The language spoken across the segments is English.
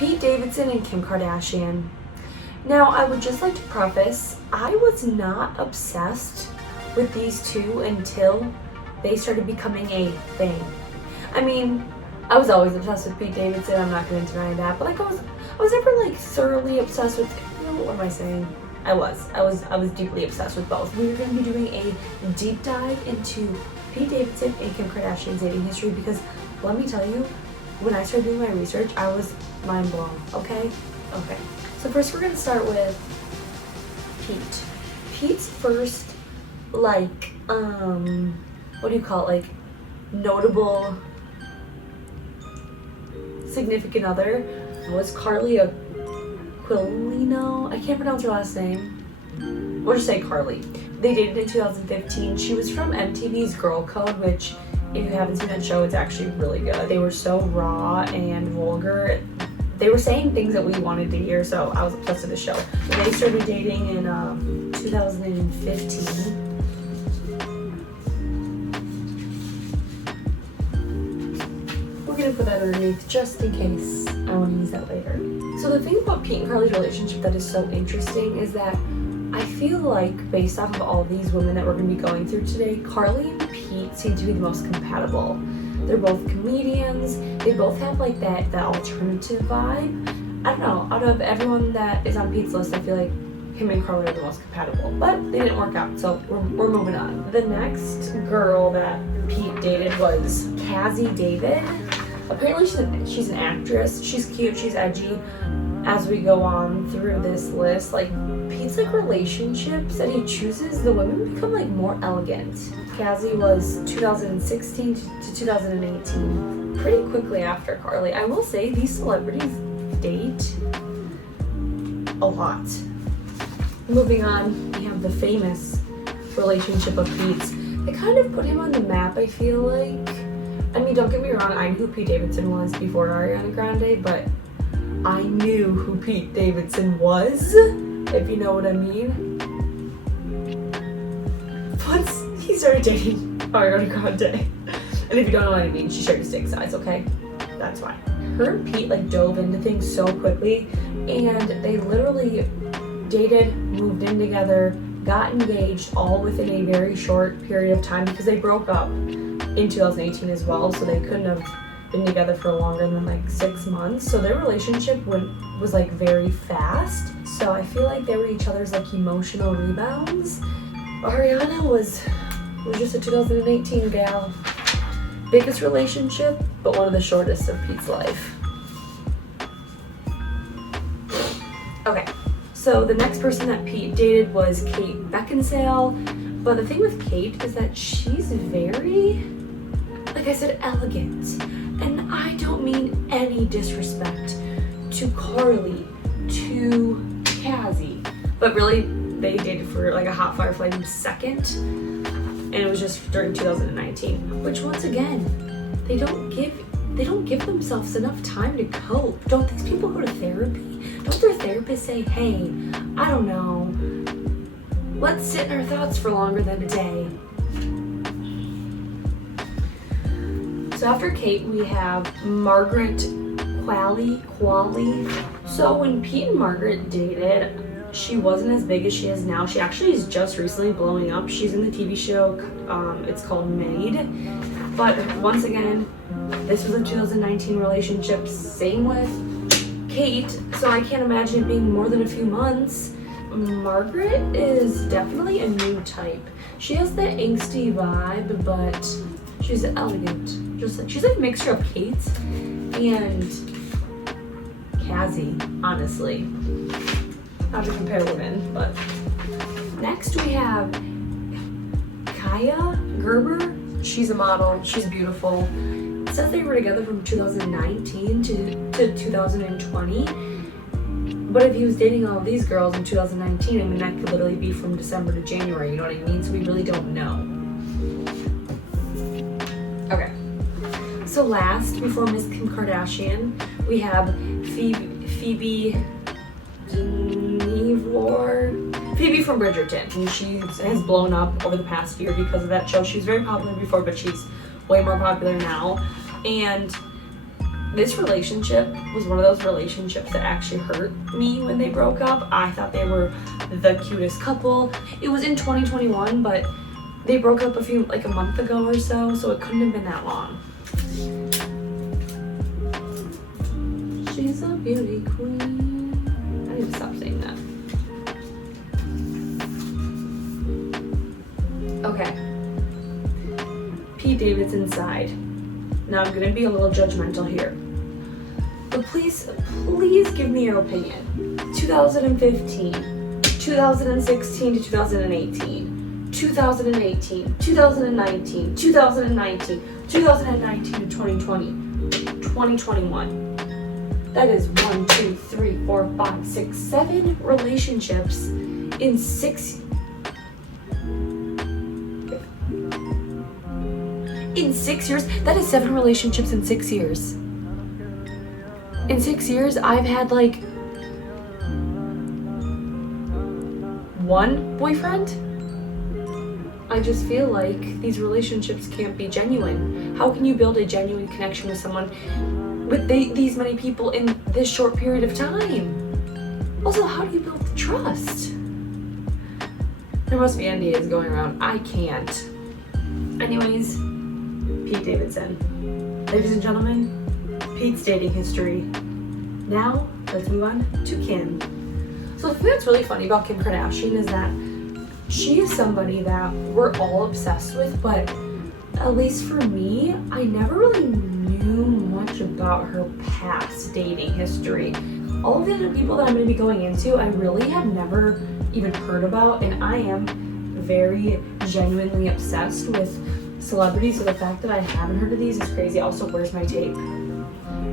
Pete Davidson and Kim Kardashian. Now, I would just like to preface, I was not obsessed with these two until they started becoming a thing. I mean, I was always obsessed with Pete Davidson, I'm not going to deny that, but like I was never like thoroughly obsessed with, what am I saying? I was deeply obsessed with both. We were going to be doing a deep dive into Pete Davidson and Kim Kardashian's dating history because let me tell you, when I started doing my research, I was mind blown, okay? Okay. So first we're going to start with Pete. Pete's first, like, what do you call it, like, notable significant other was Carly Aquilino. I can't pronounce her last name. We'll just say Carly. They dated in 2015. She was from MTV's Girl Code, which if you haven't seen that show, it's actually really good. They were so raw and vulgar. They were saying things that we wanted to hear, so I was obsessed with the show. They started dating in 2015. We're gonna put that underneath just in case I want to use that later. So the thing about Pete and Carly's relationship that is so interesting is that I feel like based off of all these women that we're going to be going through today, Carly and Pete seem to be the most compatible. They're both comedians. They both have like that alternative vibe. I don't know, out of everyone that is on Pete's list, I feel like him and Carly are the most compatible, but they didn't work out, so we're moving on. The next girl that Pete dated was Cassie David. Apparently she's an actress. She's cute, she's edgy. As we go on through this list, like Pete's like relationships that he chooses, the women become like more elegant. Cassie was 2016 to 2018, pretty quickly after Carly. I will say these celebrities date a lot. Moving on, we have the famous relationship of Pete's. They kind of put him on the map, I feel like. I mean, don't get me wrong, I knew who Pete Davidson was before Ariana Grande, but I knew who Pete Davidson was, if you know what I mean. Once he started dating Ariana Grande, and if you don't know what I mean, she shared his dick size, okay? That's why. Her and Pete like dove into things so quickly, and they literally dated, moved in together, got engaged, all within a very short period of time because they broke up in 2018 as well, so they couldn't have been together for longer than like 6 months. So their relationship was like very fast. So I feel like they were each other's like emotional rebounds. Ariana was just a 2018 gal. Biggest relationship, but one of the shortest of Pete's life. Okay, so the next person that Pete dated was Kate Beckinsale. But the thing with Kate is that she's very, like I said, elegant. And I don't mean any disrespect to Carly, to Cassie, but really they dated for like a hot firefly second, and it was just during 2019. Which once again, they don't give themselves enough time to cope. Don't these people go to therapy? Don't their therapists say, hey, I don't know, let's sit in our thoughts for longer than a day? So after Kate, we have Margaret Qualley. So when Pete and Margaret dated, she wasn't as big as she is now. She actually is just recently blowing up. She's in the TV show, it's called Maid. But once again, this was a 2019 relationship, same with Kate, so I can't imagine it being more than a few months. Margaret is definitely a new type. She has that angsty vibe, but she's elegant. She's like a mixture of Kate and Cassie, honestly. Not to compare women, but. Next we have Kaya Gerber. She's a model, she's beautiful. It says they were together from 2019 to 2020. But if he was dating all of these girls in 2019, I mean, that could literally be from December to January, you know what I mean? So we really don't know. Okay. So last, before Miss Kim Kardashian, we have Phoebe from Bridgerton. And she has blown up over the past year because of that show. She was very popular before, but she's way more popular now. And this relationship was one of those relationships that actually hurt me when they broke up. I thought they were the cutest couple. It was in 2021, but they broke up a month ago or so it couldn't have been that long. She's a beauty queen. I need to stop saying that. Okay. Pete Davidson's side. Now I'm gonna be a little judgmental here, but please give me your opinion. 2015, 2016 to 2018, 2018, 2019, 2019, 2019 to 2020, 2021. That is 1, 2, 3, 4, 5, 6, 7 relationships in 6 years. That is 7 relationships in 6 years. In 6 years, I've had like 1 boyfriend. I just feel like these relationships can't be genuine. How can you build a genuine connection with someone with these many people in this short period of time? Also, how do you build the trust? There must be NDAs going around. I can't. Anyways, Pete Davidson. Ladies and gentlemen, Pete's dating history. Now, let's move on to Kim. So the thing that's really funny about Kim Kardashian is that she is somebody that we're all obsessed with, but at least for me, I never really knew much about her past dating history. All of the other people that I'm going to be going into, I really have never even heard about, and I am very genuinely obsessed with celebrities, so the fact that I haven't heard of these is crazy. Also, where's my tape?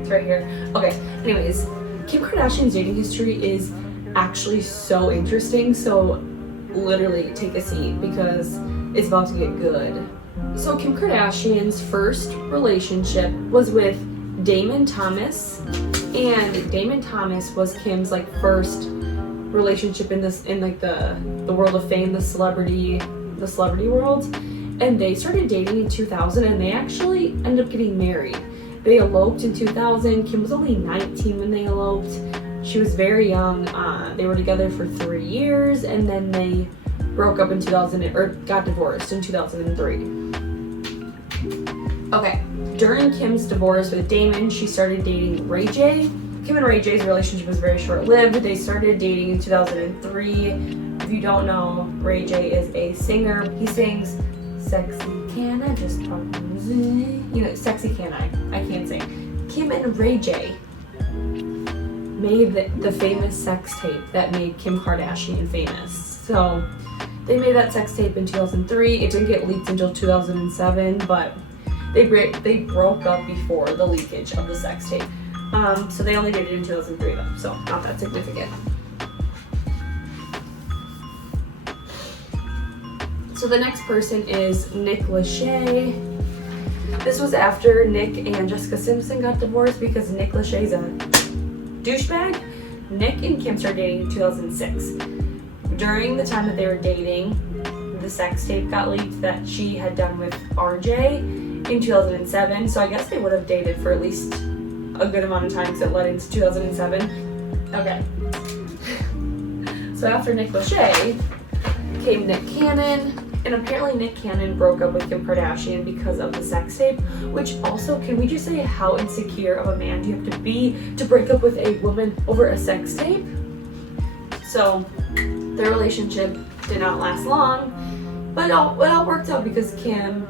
It's right here. Okay, anyways, Kim Kardashian's dating history is actually so interesting, so literally take a seat because it's about to get good. So Kim Kardashian's first relationship was with Damon Thomas, and Damon Thomas was Kim's like first relationship in the world of fame, the celebrity world. And they started dating in 2000, and they actually ended up getting married. They eloped in 2000. Kim was only 19 when they eloped. She was very young. They were together for 3 years, and then they broke up in 2000, or got divorced in 2003. Okay, during Kim's divorce with Damon, she started dating Ray J. Kim and Ray J's relationship was very short-lived. They started dating in 2003. If you don't know, Ray J is a singer. He sings Sexy Can I Just Talk Music? Sexy Can I can't sing. Kim and Ray J made the famous sex tape that made Kim Kardashian famous. So they made that sex tape in 2003. It didn't get leaked until 2007, but they broke up before the leakage of the sex tape. So they only did it in 2003 though, so not that significant. So the next person is Nick Lachey. This was after Nick and Jessica Simpson got divorced because Nick Lachey's a douchebag. Nick and Kim started dating in 2006. During the time that they were dating, the sex tape got leaked that she had done with RJ in 2007. So I guess they would have dated for at least a good amount of time because it led into 2007. Okay. So after Nick Lachey came Nick Cannon. And apparently Nick Cannon broke up with Kim Kardashian because of the sex tape, which also, can we just say how insecure of a man do you have to be to break up with a woman over a sex tape? So their relationship did not last long, but it all worked out because Kim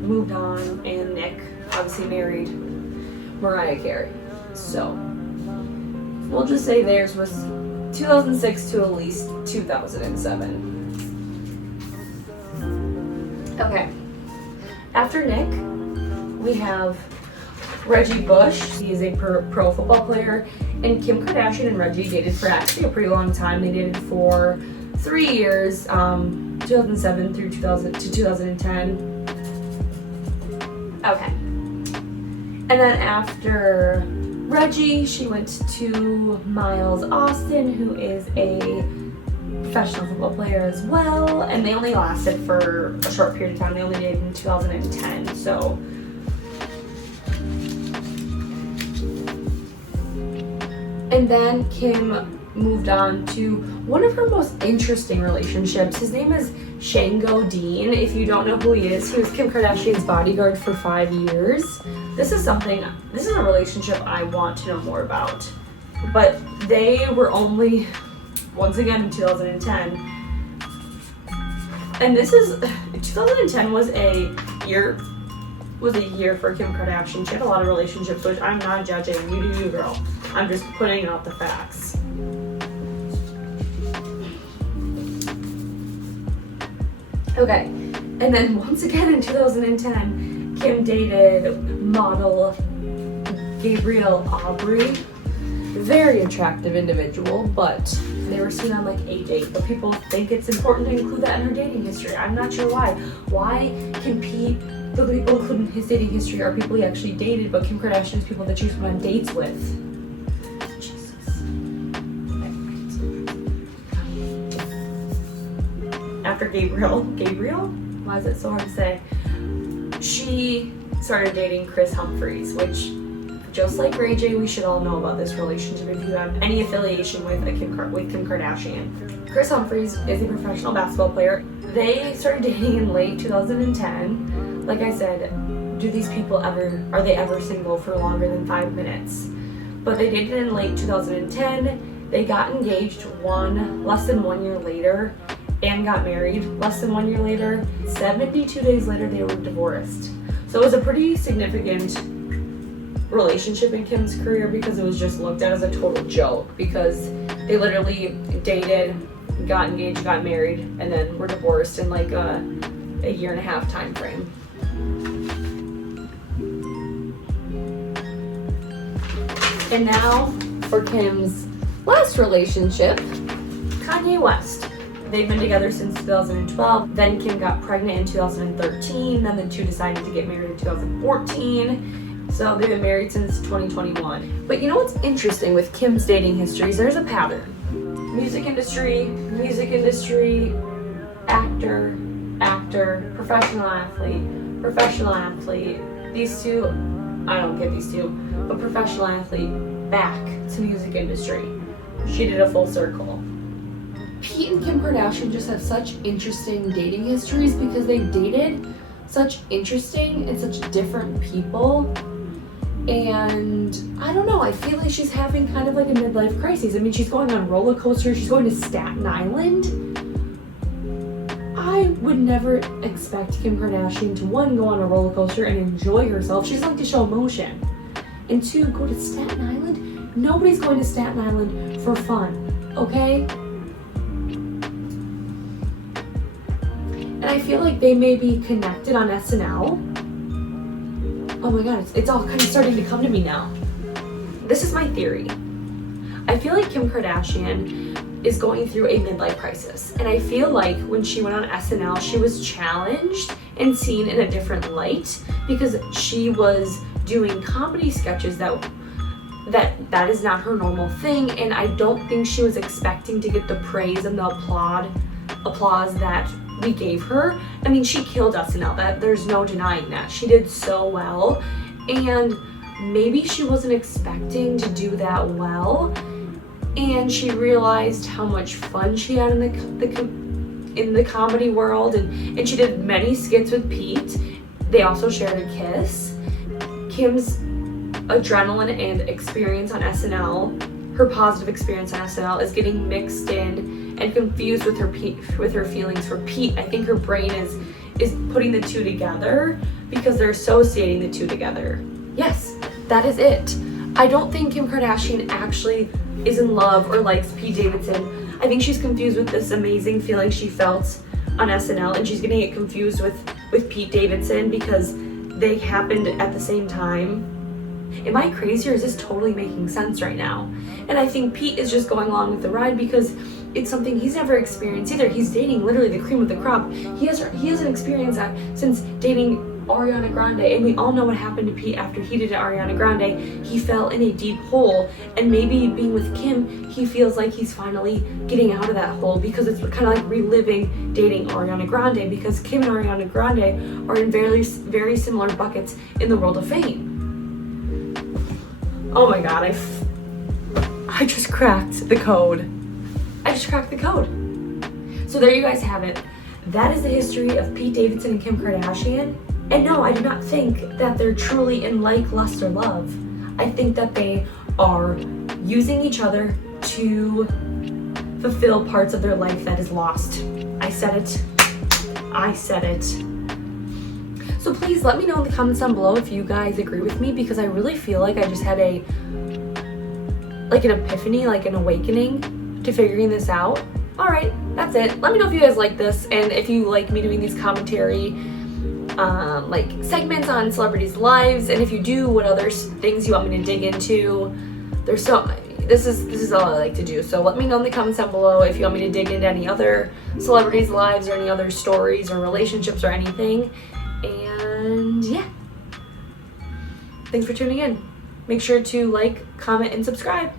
moved on and Nick obviously married Mariah Carey. So we'll just say theirs was 2006 to at least 2007. Okay, after Nick, we have Reggie Bush. He is a pro football player, and Kim Kardashian and Reggie dated for actually a pretty long time. They dated for 3 years, 2007 through 2010. Okay, and then after Reggie, she went to Miles Austin, who is a professional football player as well, and they only lasted for a short period of time. They only dated in 2010. So And then Kim moved on to one of her most interesting relationships. His name is Shango Dean. If you don't know who he was Kim Kardashian's bodyguard for 5 years. This is a relationship I want to know more about. But they were only, once again, in 2010. And 2010 was a year for Kim Kardashian. She had a lot of relationships, which I'm not judging. You do you, girl. I'm just putting out the facts. Okay, and then once again in 2010, Kim dated model Gabrielle Aubrey. Very attractive individual, but they were seen on like a date. But people think it's important to include that in her dating history. I'm not sure why. Why can the people included in his dating history are people he actually dated, but Kim Kardashian is people that she's went on dates with? Jesus. After Gabrielle? Why is it so hard to say? She started dating Kris Humphries, which, just like Ray J, we should all know about this relationship if you have any affiliation with Kim Kardashian. Kris Humphries is a professional basketball player. They started dating in late 2010. Like I said, are they ever single for longer than 5 minutes? But they dated in late 2010. They got engaged less than 1 year later and got married less than 1 year later. 72 days later, they were divorced. So it was a pretty significant relationship in Kim's career because it was just looked at as a total joke, because they literally dated, got engaged, got married, and then were divorced in like a 1.5-year time frame. And now for Kim's last relationship, Kanye West. They've been together since 2012. Then Kim got pregnant in 2013. Then the two decided to get married in 2014. So they've been married since 2021. But you know what's interesting with Kim's dating histories? There's a pattern. Music industry, actor, professional athlete. These two, I don't get these two, but professional athlete, back to music industry. She did a full circle. Pete and Kim Kardashian just have such interesting dating histories because they've dated such interesting and such different people. And I don't know, I feel like she's having kind of like a midlife crisis. I mean, she's going on roller coasters, she's going to Staten Island. I would never expect Kim Kardashian to, one, go on a roller coaster and enjoy herself. She's like to show emotion. And two, go to Staten Island? Nobody's going to Staten Island for fun, okay? And I feel like they may be connected on SNL. Oh my god, it's all kind of starting to come to me now. This is my theory. I feel like Kim Kardashian is going through a midlife crisis. And I feel like when she went on SNL, she was challenged and seen in a different light because she was doing comedy sketches that is not her normal thing. And I don't think she was expecting to get the praise and the applause that we gave her. I mean, she killed SNL. There's no denying that. She did so well, and maybe she wasn't expecting to do that well, and she realized how much fun she had in the comedy world, and she did many skits with Pete. They also shared a kiss. Kim's adrenaline and experience on SNL, her positive experience on SNL, is getting mixed in and confused with her feelings for Pete. I think her brain is putting the two together because they're associating the two together. Yes, that is it. I don't think Kim Kardashian actually is in love or likes Pete Davidson. I think she's confused with this amazing feeling she felt on SNL, and she's getting it confused with Pete Davidson because they happened at the same time. Am I crazy, or is this totally making sense right now? And I think Pete is just going along with the ride because it's something he's never experienced either. He's dating literally the cream of the crop. He hasn't experienced that since dating Ariana Grande, and we all know what happened to Pete after he did Ariana Grande. He fell in a deep hole, and maybe being with Kim, he feels like he's finally getting out of that hole because it's kind of like reliving dating Ariana Grande, because Kim and Ariana Grande are in very, very similar buckets in the world of fame. Oh my god, I just cracked the code. So there you guys have it. That is the history of Pete Davidson and Kim Kardashian. And no, I do not think that they're truly in like, lust, or love. I think that they are using each other to fulfill parts of their life that is lost. I said it. So please let me know in the comments down below if you guys agree with me, because I really feel like I just had an epiphany, like an awakening to figuring this out. All right, that's it. Let me know if you guys like this, and if you like me doing these commentary segments on celebrities' lives, and if you do, what other things you want me to dig into. This is all I like to do. So let me know in the comments down below if you want me to dig into any other celebrities' lives or any other stories or relationships or anything. And yeah, thanks for tuning in. Make sure to like, comment, and subscribe.